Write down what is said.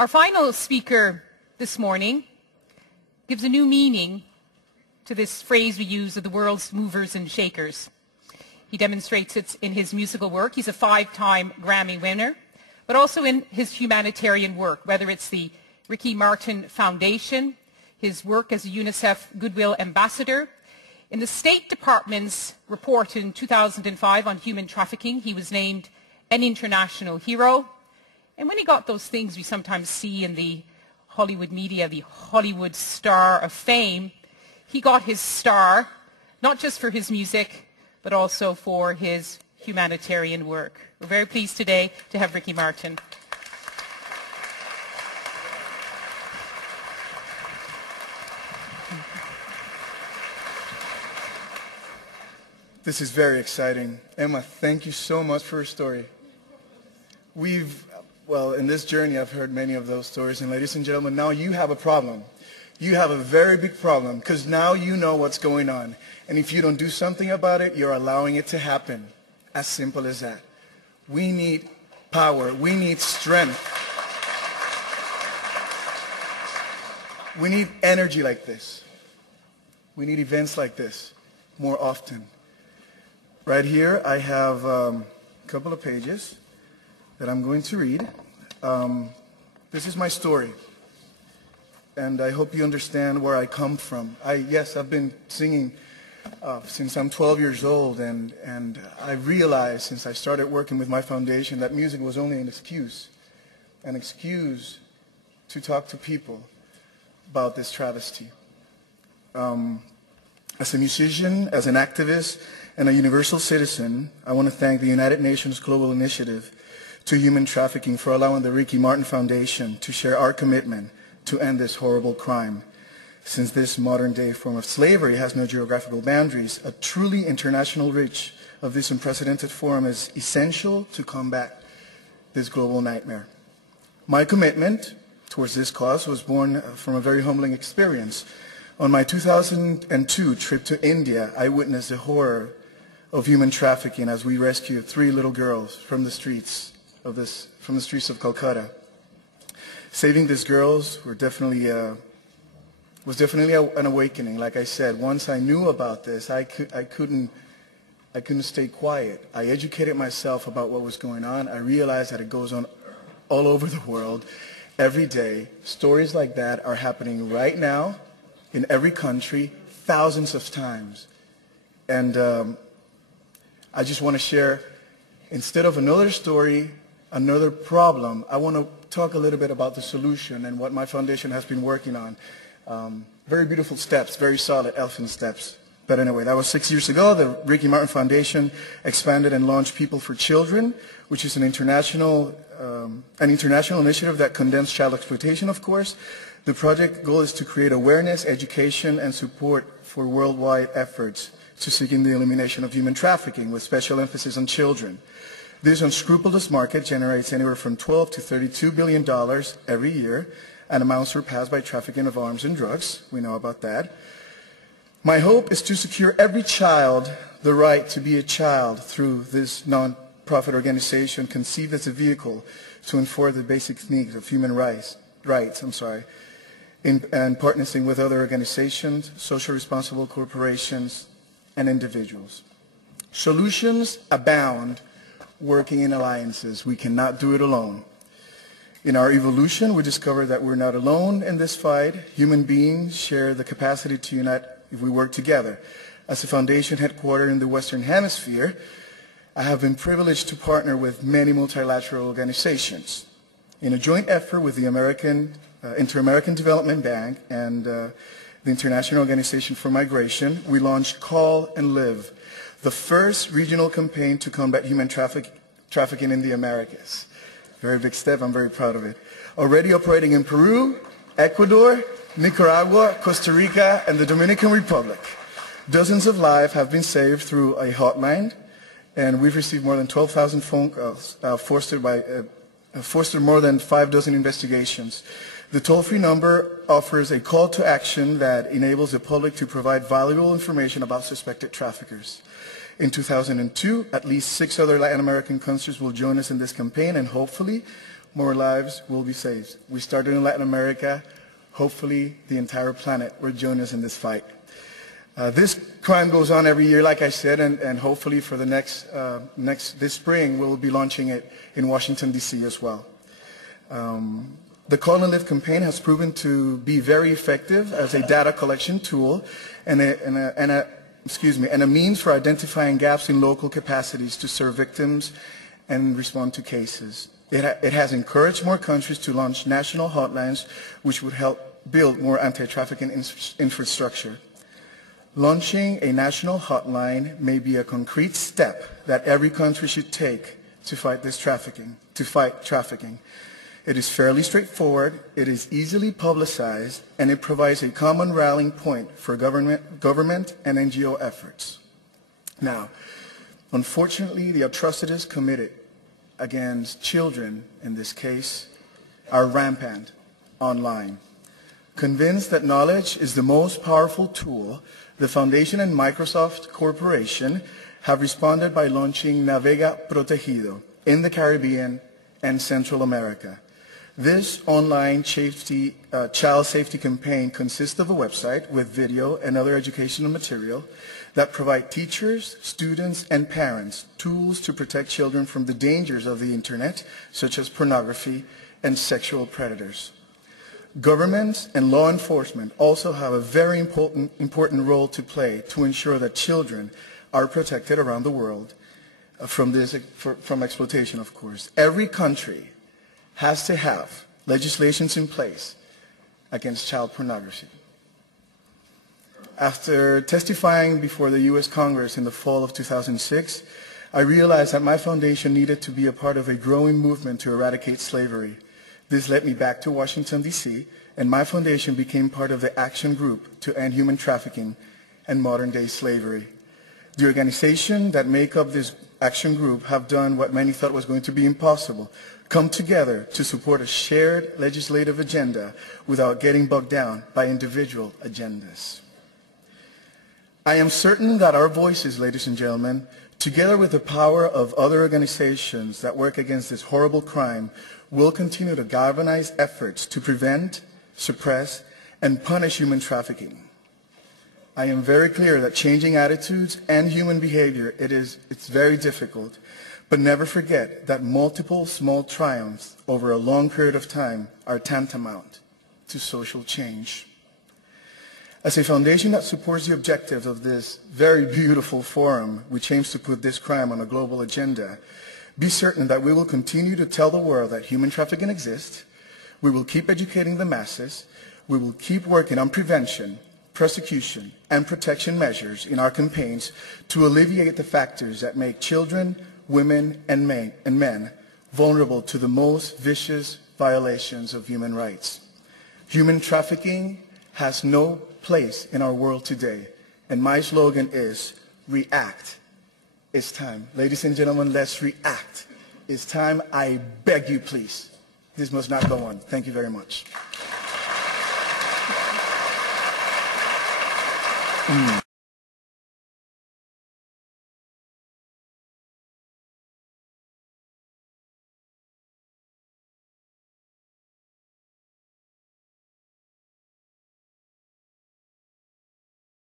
Our final speaker this morning gives a new meaning to this phrase we use of the world's movers and shakers. He demonstrates it in his musical work. He's a 5-time Grammy winner, but also in his humanitarian work, whether it's the Ricky Martin Foundation, his work as a UNICEF Goodwill Ambassador. In the State Department's report in 2005 on human trafficking, he was named an international hero. And when he got those things we sometimes see in the Hollywood media, the Hollywood star of fame, he got his star, not just for his music, but also for his humanitarian work. We're very pleased today to have Ricky Martin. This is very exciting. Emma, thank you so much for your story. Well, in this journey, I've heard many of those stories. And ladies and gentlemen, now you have a problem. You have a very big problem because now you know what's going on. And if you don't do something about it, you're allowing it to happen. As simple as that. We need power. We need strength. We need energy like this. We need events like this more often. Right here, I have a couple of pages that I'm going to read. This is my story, and I hope you understand where I come from. Yes, I've been singing since I'm 12 years old, and I realized since I started working with my foundation that music was only an excuse to talk to people about this travesty. As a musician, as an activist, and a universal citizen, I want to thank the United Nations Global Initiative to Human Trafficking for allowing the Ricky Martin Foundation to share our commitment to end this horrible crime. Since this modern-day form of slavery has no geographical boundaries, a truly international reach of this unprecedented form is essential to combat this global nightmare. My commitment towards this cause was born from a very humbling experience. On my 2002 trip to India, I witnessed the horror of human trafficking as we rescued 3 little girls from the streets of Calcutta. Saving these girls was definitely an awakening. Like I said, once I knew about this, I couldn't stay quiet. I educated myself about what was going on. I realized that it goes on all over the world every day. Stories like that are happening right now in every country, thousands of times. And I just want to share, instead of another story, another problem, I want to talk a little bit about the solution and what my foundation has been working on. Very beautiful steps, very solid elephant steps. But anyway, that was 6 years ago. The Ricky Martin Foundation expanded and launched People for Children, which is an international initiative that condemns child exploitation, of course. The project goal is to create awareness, education, and support for worldwide efforts to seeking the elimination of human trafficking, with special emphasis on children. This unscrupulous market generates anywhere from $12 to $32 billion every year, and amounts surpassed by trafficking of arms and drugs. We know about that. My hope is to secure every child the right to be a child through this non-profit organization conceived as a vehicle to enforce the basic needs of human rights, and partnering with other organizations, social responsible corporations, and individuals. Solutions abound working in alliances. We cannot do it alone. In our evolution, we discovered that we're not alone in this fight. Human beings share the capacity to unite if we work together. As a foundation headquartered in the Western Hemisphere, I have been privileged to partner with many multilateral organizations. In a joint effort with the Inter-American Development Bank and the International Organization for Migration, we launched Call and Live, the first regional campaign to combat human trafficking in the Americas. Very big step. I'm very proud of it. Already operating in Peru, Ecuador, Nicaragua, Costa Rica, and the Dominican Republic. Dozens of lives have been saved through a hotline, and we've received more than 12,000 phone calls, fostered more than 5 investigations. The toll-free number offers a call to action that enables the public to provide valuable information about suspected traffickers. In 2002, at least 6 other Latin American countries will join us in this campaign, and hopefully more lives will be saved. We started in Latin America. Hopefully, the entire planet will join us in this fight. This crime goes on every year, like I said, and hopefully for the this spring, we'll be launching it in Washington, D.C. as well. The Call and Live campaign has proven to be very effective as a data collection tool and a means for identifying gaps in local capacities to serve victims and respond to cases. It has encouraged more countries to launch national hotlines, which would help build more anti-trafficking infrastructure. Launching a national hotline may be a concrete step that every country should take to fight trafficking. It is fairly straightforward, it is easily publicized, and it provides a common rallying point for government and NGO efforts. Now, unfortunately, the atrocities committed against children, in this case, are rampant online. Convinced that knowledge is the most powerful tool, the Foundation and Microsoft Corporation have responded by launching Navega Protegido in the Caribbean and Central America. This online child safety campaign consists of a website with video and other educational material that provide teachers, students, and parents tools to protect children from the dangers of the internet, such as pornography and sexual predators. Governments and law enforcement also have a very important role to play to ensure that children are protected around the world from exploitation, of course. Every country has to have legislations in place against child pornography. After testifying before the U.S. Congress in the fall of 2006, I realized that my foundation needed to be a part of a growing movement to eradicate slavery. This led me back to Washington, D.C., and my foundation became part of the action group to end human trafficking and modern-day slavery. The organizations that make up this action group have done what many thought was going to be impossible, come together to support a shared legislative agenda without getting bogged down by individual agendas. I am certain that our voices, ladies and gentlemen, together with the power of other organizations that work against this horrible crime, will continue to galvanize efforts to prevent, suppress, and punish human trafficking. I am very clear that changing attitudes and human behavior, it's very difficult, but never forget that multiple small triumphs over a long period of time are tantamount to social change. As a foundation that supports the objectives of this very beautiful forum, which aims to put this crime on a global agenda, be certain that we will continue to tell the world that human trafficking exists. We will keep educating the masses. We will keep working on prevention, prosecution, and protection measures in our campaigns to alleviate the factors that make children, women, and men vulnerable to the most vicious violations of human rights. Human trafficking has no place in our world today, and my slogan is, react. It's time. Ladies and gentlemen, let's react. It's time. I beg you, please. This must not go on. Thank you very much.